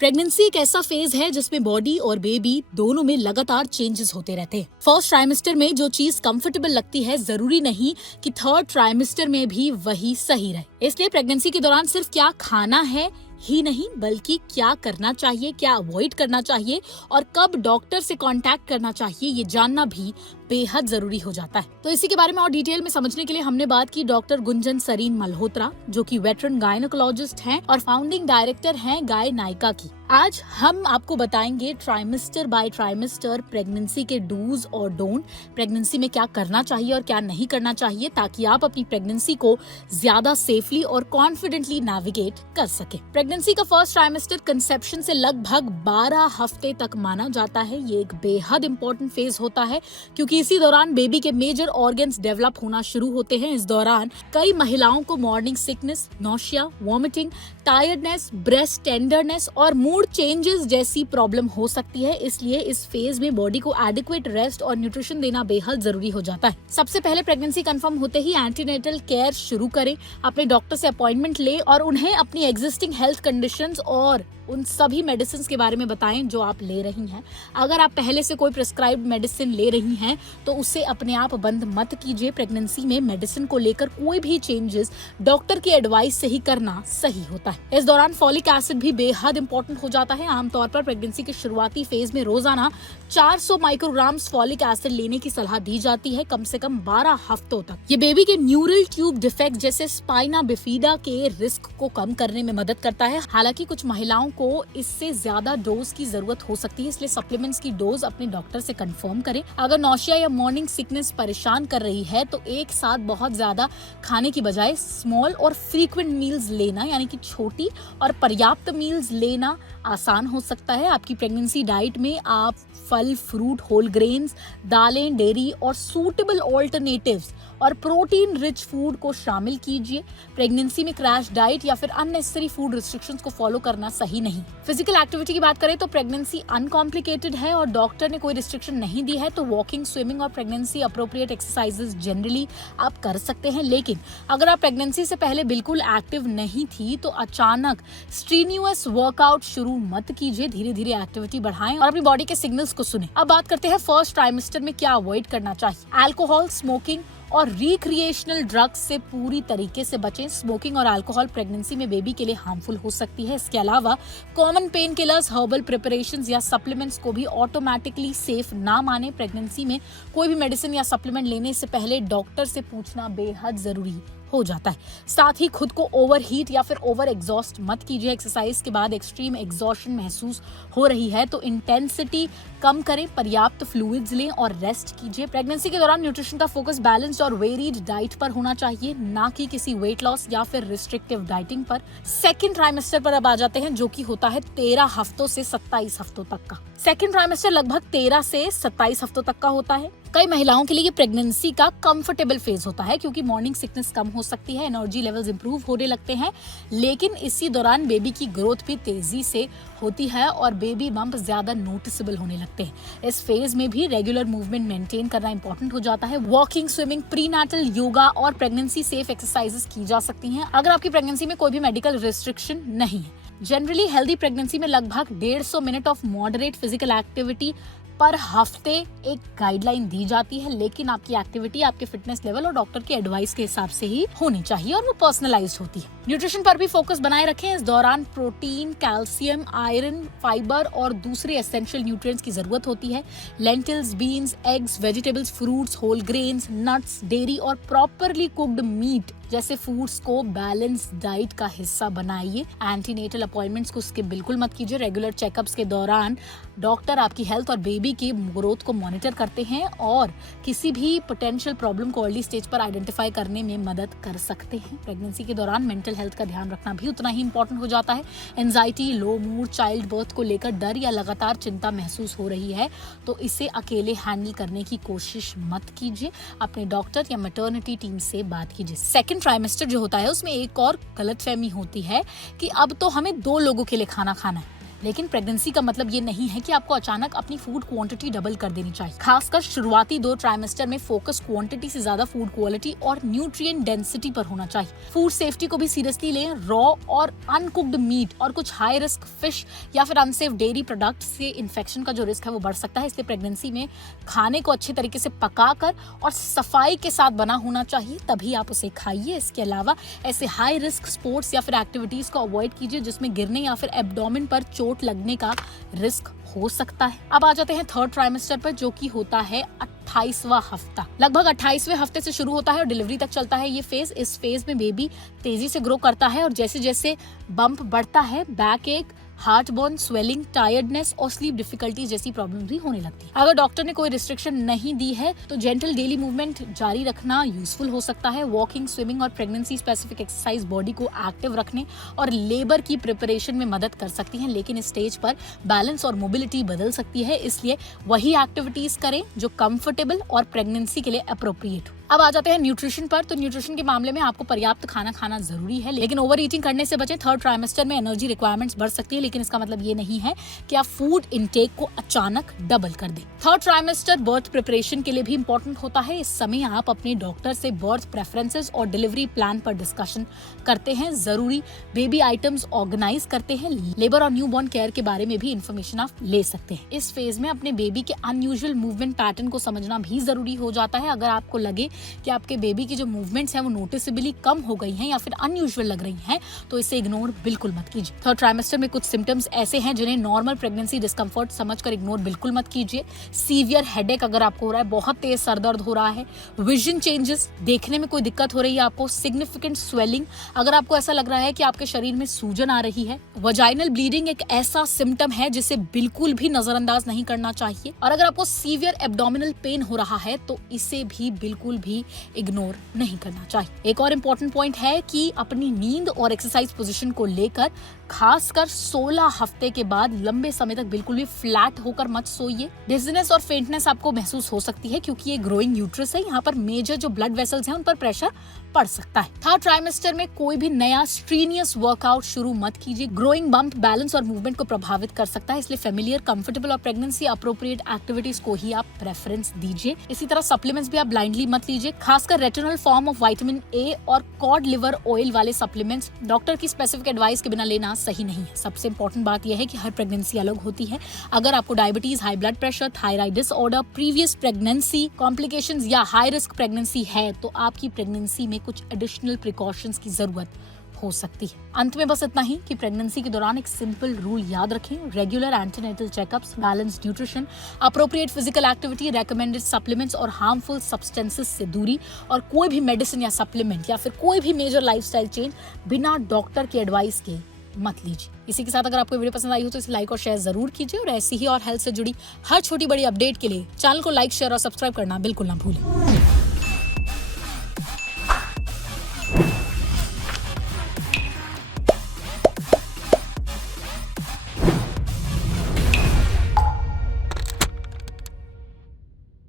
Pregnancy एक ऐसा phase है जिसमें बॉडी और बेबी दोनों में लगातार चेंजेस होते रहते हैं। फर्स्ट ट्राइमेस्टर में जो चीज कंफर्टेबल लगती है, जरूरी नहीं कि थर्ड ट्राइमेस्टर में भी वही सही रहे। इसलिए प्रेगनेंसी के दौरान सिर्फ क्या खाना है ही नहीं, बल्कि क्या करना चाहिए, क्या अवॉइड करना चाहिए और कब डॉक्टर से कांटेक्ट करना चाहिए, ये जानना भी बेहद जरूरी हो जाता है। तो इसी के बारे में और डिटेल में समझने के लिए हमने बात की डॉक्टर गुंजन सरीन मल्होत्रा, जो कि वेटरन गायनोकोलॉजिस्ट हैं और फाउंडिंग डायरेक्टर हैं गाय नायका की। आज हम आपको बताएंगे ट्राइमेस्टर बाय ट्राइमेस्टर प्रेगनेंसी के डूज और डोंट, प्रेगनेंसी में क्या करना चाहिए और क्या नहीं करना चाहिए, ताकि आप अपनी प्रेगनेंसी को ज्यादा सेफली और कॉन्फिडेंटली नेविगेट कर सके। प्रेगनेंसी का फर्स्ट ट्राइमेस्टर कंसेप्शन से लगभग 12 हफ्ते तक माना जाता है। ये एक बेहद इंपॉर्टेंट फेज होता है क्योंकि इसी दौरान बेबी के मेजर ऑर्गन्स डेवलप होना शुरू होते हैं। इस दौरान कई महिलाओं को morning sickness, nausea, vomiting, tiredness, breast tenderness और मूड चेंजेस जैसी प्रॉब्लम हो सकती है। इसलिए इस फेज में बॉडी को एडिक्वेट रेस्ट और न्यूट्रिशन देना बेहद जरूरी हो जाता है। सबसे पहले प्रेगनेंसी कंफर्म होते ही एंटीनेटल केयर शुरू करें। अपने डॉक्टर से अपॉइंटमेंट ले और उन्हें अपनी एग्जिस्टिंग हेल्थ कंडीशंस और उन सभी मेडिसिन के बारे में बताएं जो आप ले रही हैं। अगर आप पहले से कोई प्रिस्क्राइब्ड मेडिसिन ले रही हैं तो उसे अपने आप बंद मत कीजिए। प्रेगनेंसी में मेडिसिन को लेकर कोई भी चेंजेस डॉक्टर की एडवाइस से ही करना सही होता है। इस दौरान फॉलिक एसिड भी बेहद इंपॉर्टेंट हो जाता है। आमतौर पर प्रेगनेंसी के शुरुआती फेज में रोजाना 400 माइक्रोग्राम फॉलिक एसिड लेने की सलाह दी जाती है, कम से कम 12 हफ्तों तक। ये बेबी के न्यूरल ट्यूब डिफेक्ट जैसे स्पाइना बिफिडा के रिस्क को कम करने में मदद करता है। हालांकि कुछ महिलाओं को इससे ज्यादा डोज की जरूरत हो सकती है, इसलिए सप्लीमेंट्स की डोज अपने डॉक्टर से कंफर्म करें। अगर नौशिया या मॉर्निंग सिकनेस परेशान कर रही है तो एक साथ बहुत ज्यादा खाने की बजाय स्मॉल और फ्रीक्वेंट मील्स लेना, यानी कि छोटी और पर्याप्त मील्स लेना आसान हो सकता है। आपकी प्रेगनेंसी डाइट में आप फल, फ्रूट, होल ग्रेन्स, दालें, डेयरी और सूटेबल ऑल्टरनेटिव्स और प्रोटीन रिच फूड को शामिल कीजिए। प्रेगनेंसी में क्रैश डाइट या फिर अननेसेसरी फूड रिस्ट्रिक्शंस को फॉलो करना सही नहीं। फिजिकल एक्टिविटी की बात करें तो प्रेगनेंसी अनकॉम्प्लिकेटेड है और डॉक्टर ने कोई रिस्ट्रिक्शन नहीं दी है, तो वॉकिंग, स्विमिंग और प्रेगनेंसी अप्रोप्रिएट एक्सरसाइजेस जनरली आप कर सकते हैं। लेकिन अगर आप प्रेगनेंसी से पहले बिल्कुल एक्टिव नहीं थी तो अचानक स्ट्रीन्यूअस वर्कआउट शुरू मत कीजिए। धीरे धीरे एक्टिविटी बढ़ाएं और अपनी बॉडी के सिग्नल्स को सुने। अब बात करते हैं फर्स्ट ट्राइमेस्टर में क्या अवॉइड करना चाहिए। अल्कोहल, स्मोकिंग और रिक्रिएशनल ड्रग्स से पूरी तरीके से बचें। स्मोकिंग और अल्कोहल प्रेगनेंसी में बेबी के लिए हार्मफुल हो सकती है। इसके अलावा common pain killers, herbal preparations या सप्लीमेंट्स को भी ऑटोमेटिकली सेफ ना माने। प्रेगनेंसी में कोई भी मेडिसिन या सप्लीमेंट लेने से पहले डॉक्टर से पूछना बेहद जरूरी हो जाता है। साथ ही खुद को ओवर हीट या फिर ओवर एग्जॉस्ट मत कीजिए। एक्सरसाइज के बाद एक्सट्रीम एग्जॉशन महसूस हो रही है तो इंटेंसिटी कम करें, पर्याप्त फ्लूइड्स लें और रेस्ट कीजिए। प्रेगनेंसी के दौरान न्यूट्रिशन का फोकस बैलेंस्ड और वेरिड डाइट पर होना चाहिए, ना कि किसी वेट लॉस या फिर रिस्ट्रिक्टिव डाइटिंग पर। सेकेंड ट्राइमेस्टर पर अब आ जाते हैं, जो कि होता है 13 हफ्तों से 27 हफ्तों तक का। सेकेंड ट्राइमेस्टर लगभग 13 से 27 हफ्तों तक का होता है। कई महिलाओं के लिए ये प्रेगनेंसी का कंफर्टेबल फेज होता है क्योंकि मॉर्निंग सिकनेस कम हो सकती है, एनर्जी लेवल्स इंप्रूव होने लगते हैं। लेकिन इसी दौरान बेबी की ग्रोथ भी तेजी से होती है और बेबी बम्प ज्यादा नोटिसेबल होने लगते हैं। इस फेज में भी रेगुलर मूवमेंट मेंटेन करना इंपॉर्टेंट हो जाता है। वॉकिंग, स्विमिंग, प्रीनेटल योगा और प्रेगनेंसी सेफ एक्सरसाइजेस की जा सकती हैं अगर आपकी प्रेगनेंसी में कोई भी मेडिकल रिस्ट्रिक्शन नहीं है। जनरली हेल्दी प्रेगनेंसी में लगभग 150 minute of moderate physical activity पर हफ्ते एक गाइडलाइन दी जाती है, लेकिन आपकी एक्टिविटी आपके फिटनेस लेवल और डॉक्टर की एडवाइस के हिसाब से ही होनी चाहिए और वो पर्सनलाइज्ड होती है। न्यूट्रिशन पर भी फोकस बनाए रखें। इस दौरान प्रोटीन, कैल्शियम, आयरन, फाइबर और दूसरे एसेंशियल न्यूट्रिएंट्स की जरूरत होती है। Lentils, beans, eggs, vegetables, fruits, whole grains, nuts, dairy और प्रॉपरली कुक्ड मीट जैसे फूड्स को बैलेंस डाइट का हिस्सा बनाइए। एंटीनेटल अपॉइंटमेंट्स को स्किप बिल्कुल मत कीजिए। रेगुलर चेकअप्स के दौरान डॉक्टर आपकी हेल्थ और बेबी की ग्रोथ को मॉनिटर करते हैं और किसी भी पोटेंशियल प्रॉब्लम को अर्ली स्टेज पर आइडेंटिफाई करने में मदद कर सकते हैं। प्रेगनेंसी के दौरान मेंटल हेल्थ का ध्यान रखना भी उतना ही इंपॉर्टेंट हो जाता है। एंजाइटी, लो मूड, चाइल्ड बर्थ को लेकर डर या लगातार चिंता महसूस हो रही है तो इसे अकेले हैंडल करने की कोशिश मत कीजिए। अपने डॉक्टर या मैटरनिटी टीम से बात कीजिए। सेकेंड ट्राइमेस्टर जो होता है उसमें एक और गलतफहमी होती है कि अब तो हमें 2 लोगों के लिए खाना खाना है। लेकिन प्रेगनेंसी का मतलब ये नहीं है कि आपको अचानक अपनी फूड क्वांटिटी डबल कर देनी चाहिए। खासकर शुरुआती 2 ट्राइमेस्टर में फोकस क्वांटिटी से ज्यादा फूड क्वालिटी और न्यूट्रिएंट डेंसिटी पर होना चाहिए। फूड सेफ्टी को भी सीरियसली लें। रॉ और अनकुक्ड मीट और कुछ हाई रिस्क फिश या फिर अनसेफ डेयरी प्रोडक्ट से इन्फेक्शन का जो रिस्क है वो बढ़ सकता है। इसलिए प्रेगनेंसी में खाने को अच्छे तरीके से पकाकर और सफाई के साथ बना होना चाहिए, तभी आप उसे खाइए। इसके अलावा ऐसे हाई रिस्क स्पोर्ट्स या फिर एक्टिविटीज को अवॉइड कीजिए जिसमें गिरने या फिर एब्डोमेन पर चोट लगने का रिस्क हो सकता है। अब आ जाते हैं 3rd ट्राइमेस्टर पर, जो कि होता है 28वां हफ्ता। लगभग 28वें हफ्ते से शुरू होता है और डिलीवरी तक चलता है ये फेज। इस फेज में बेबी तेजी से ग्रो करता है और जैसे जैसे बम्प बढ़ता है बैक एक, हार्ट बर्न, स्वेलिंग, टायर्डनेस और स्लीप डिफिकल्टी जैसी प्रॉब्लम भी होने लगती है। अगर डॉक्टर ने कोई रिस्ट्रिक्शन नहीं दी है तो जेंटल डेली मूवमेंट जारी रखना यूजफुल हो सकता है। वॉकिंग, स्विमिंग और प्रेगनेंसी स्पेसिफिक एक्सरसाइज बॉडी को एक्टिव रखने और लेबर की प्रिपरेशन में मदद कर सकती हैं, लेकिन इस स्टेज पर बैलेंस और मोबिलिटी बदल सकती है। इसलिए वही एक्टिविटीज करें जो कंफर्टेबल और प्रेगनेंसी के लिए अप्रोप्रिएट हो। अब आ जाते हैं न्यूट्रिशन पर। तो न्यूट्रिशन के मामले में आपको पर्याप्त खाना खाना जरूरी है, लेकिन ओवर ईटिंग करने से बचें। 3rd ट्राइमेस्टर में एनर्जी रिक्वायरमेंट्स बढ़ सकती है, लेकिन इसका मतलब ये नहीं है कि आप फूड इनटेक को अचानक डबल कर दें। 3rd ट्राइमेस्टर बर्थ प्रिपरेशन के लिए भी इंपॉर्टेंट होता है। इस समय आप अपने डॉक्टर से बर्थ प्रेफरेंसेस और डिलीवरी प्लान पर डिस्कशन करते हैं, जरूरी बेबी आइटम्स ऑर्गेनाइज करते हैं, लेबर और न्यूबॉर्न केयर के बारे में भी इंफॉर्मेशन आप ले सकते हैं। इस फेज में अपने बेबी के अनयूजुअल मूवमेंट पैटर्न को समझना भी जरूरी हो जाता है। अगर आपको लगे कि आपके बेबी की जो मूवमेंट्स हैं वो नोटिसेबली कम हो गई हैं या फिर अनयूजुअल लग रही हैं, तो इसे इग्नोर बिल्कुल मत कीजिए। 3rd ट्राइमेस्टर में कुछ सिम्टम्स ऐसे हैं जिन्हें नॉर्मल प्रेगनेंसी डिस्कम्फर्ट समझकर इग्नोर बिल्कुल मत कीजिए। सीवियर हेडेक अगर आपको हो रहा है, बहुत तेज सरदर्द हो रहा है, विजन चेंजेस, देखने में कोई दिक्कत हो रही है आपको, सिग्निफिकेंट स्वेलिंग, अगर आपको ऐसा लग रहा है कि आपके शरीर में सूजन आ रही है, वजाइनल ब्लीडिंग एक ऐसा सिम्टम है जिसे बिल्कुल भी नजरअंदाज नहीं करना चाहिए, और अगर आपको सीवियर एब्डोमिनल पेन हो रहा है तो इसे भी बिल्कुल भी इग्नोर नहीं करना चाहिए। एक और इम्पोर्टेंट पॉइंट है कि अपनी नींद और एक्सरसाइज पोजीशन को लेकर खासकर 16 हफ्ते के बाद लंबे समय तक बिल्कुल भी फ्लैट होकर मत सोइए। डिजीनेस और फेंटनेस आपको महसूस हो सकती है क्योंकि ये ग्रोइंग यूट्रस है, यहाँ पर मेजर जो ब्लड वेसल्स हैं उन पर प्रेशर पड़ सकता है। 3rd ट्राइमेस्टर में कोई भी नया स्ट्रीनियस वर्कआउट शुरू मत कीजिए। ग्रोइंग बम्प बैलेंस और मूवमेंट को प्रभावित कर सकता है, इसलिए फेमिलियर, कंफर्टेबल और प्रेगनेंसी अप्रोप्रिएट एक्टिविटीज को ही आप प्रेफरेंस दीजिए। इसी तरह सप्लीमेंट्स भी आप ब्लाइंडली मत लीजिए, खासकर retinal form of vitamin A और कॉड लिवर ऑयल वाले सप्लीमेंट्स डॉक्टर की स्पेसिफिक एडवाइस के बिना लेना सही नहीं है। सबसे इंपॉर्टेंट बात यह है कि हर प्रेगनेंसी अलग होती है। अगर आपको diabetes, high blood pressure, thyroid disorder, previous pregnancy complications या हाई रिस्क प्रेगनेंसी है तो आपकी प्रेगनेंसी में कुछ एडिशनल प्रिकॉशंस की जरूरत हो सकती है। अंत में बस इतना ही कि प्रेगनेंसी के दौरान एक सिंपल रूल याद रखें, regular antenatal checkups, balanced nutrition, appropriate physical activity, recommended supplements और हार्मफुल सब्सटेंसेस से दूरी, और कोई भी मेडिसिन या सप्लीमेंट या फिर कोई भी मेजर लाइफस्टाइल चेंज बिना डॉक्टर की एडवाइस के मत लीजिए। इसी के साथ अगर आपको वीडियो पसंद आई हो तो इसे लाइक और शेयर जरूर कीजिए, और ऐसी ही और हेल्थ से जुड़ी हर छोटी बड़ी अपडेट के लिए चैनल को लाइक, शेयर और सब्सक्राइब करना बिल्कुल ना भूलें।